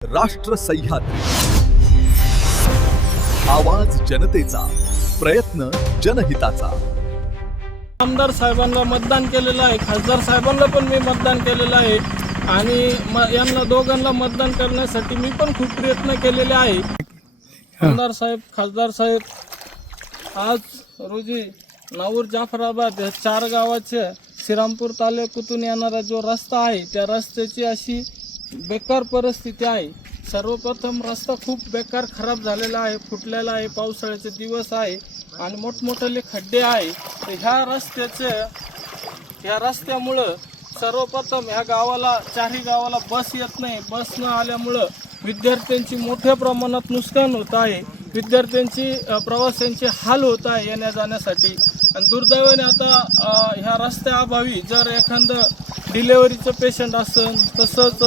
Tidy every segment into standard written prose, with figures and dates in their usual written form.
राष्ट्र सह्याद्री, आवाज जनतेचा, प्रयत्न जनहिताचा। आमदार साहेबांना मतदान केलेलं आहे, खासदार साहेबांना पण मी मतदान केलेलं आहे आणि यांना दोघांना मतदान करण्यासाठी मी पण खूप प्रयत्न केलेले आहे। आमदार साहेब, खासदार साहेब, आज रोजी नाऊर जाफराबाद या 4 गावाचे श्रीरामपूर तालुक्यातून येणारा जो रस्ता आहे त्या रस्त्याची अशी बेकार परिस्थिती आहे। सर्वप्रथम रस्ता खूप बेकार खराब झालेला आहे, फुटलेला आहे, पावसाळ्याचे दिवस आहे आणि मोठमोठे खड्डे आहे। ह्या रस्त्यामुळं सर्वप्रथम ह्या गावाला, 4ही गावाला बस येत नाही। बस न आल्यामुळं विद्यार्थ्यांची मोठ्या प्रमाणात नुकसान होत आहे, विद्यार्थ्यांची प्रवाशांचे हाल होत आहे येण्या जाण्यासाठी। आणि दुर्दैवाने आता ह्या रस्त्याअभावी जर एखादं डिलेवरीचं पेशंट असेल, तसंच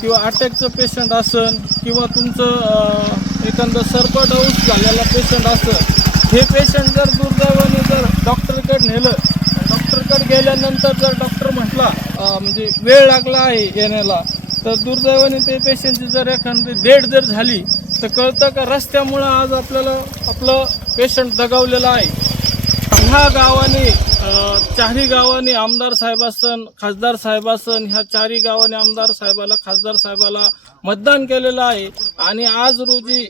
किंवा अटॅकचं पेशंट असेल, किंवा तुमचं एखादं सर्पडोस झालेला पेशंट असेल, हे पेशंट जर दुर्दैवाने जर डॉक्टरकडे नेलं, डॉक्टरकडे गेल्यानंतर जर डॉक्टर म्हटला म्हणजे वेळ लागला आहे येण्याला, तर दुर्दैवाने ते पेशंटची जर एखादी डेथ जर झाली तर कळतं का रस्त्यामुळं आज आपल्याला आपलं पेशंट दगावलेलं आहे। ह्या गावाने 4ही गावाने आमदार साहेब असन, खासदार साहेब असन, ह्या 4ही गावाने आमदार साहेबाला, खासदार साहेबाला मतदान केलेलं आहे आणि आज रोजी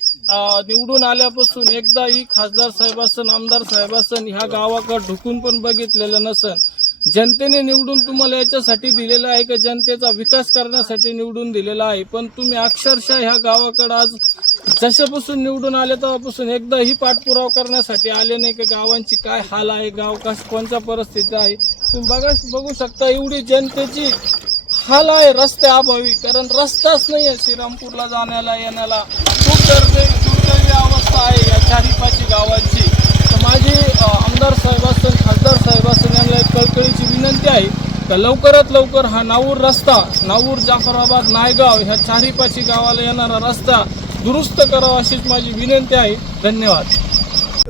निवडून आल्यापासून एकदाही खासदार साहेब असन, आमदार साहेब असन ह्या गावाकडे ढुकून पण बघितलेलं नसन। जनतेने निवडून तुम्हाला याच्यासाठी दिलेलं आहे की जनतेचा विकास करण्यासाठी निवडून दिलेला आहे, पण तुम्ही अक्षरशः ह्या गावाकडे आज जशापासून निवडून आले तेव्हापासून एकदाही पाठपुरावा करण्यासाठी आले नाही की गावांची काय हाल आहे, गाव कोणत्या परिस्थिती आहे। तुम्ही बघू शकता एवढी जनतेची हाल आहे रस्त्याअभावी, कारण रस्ताच नाही आहे श्रीरामपूरला जाण्याला येण्याला। खूप दुर्दैवी अवस्था आहे या 4ही गावांची। तर माझी आमदार साहेब असेल, खासदार साहेब असेल यांना एक कळकळीची विनंती आहे तर लवकरात लवकर हा नाऊर रस्ता, नाऊर जाफराबाद नायगाव ह्या 4ही गावाला येणारा रस्ता दुरुस्त करावा अशीच माझी विनंती आहे। धन्यवाद।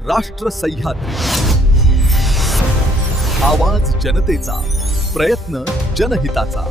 राष्ट्र सह्याद्री, आवाज जनतेचा, प्रयत्न जनहिताचा।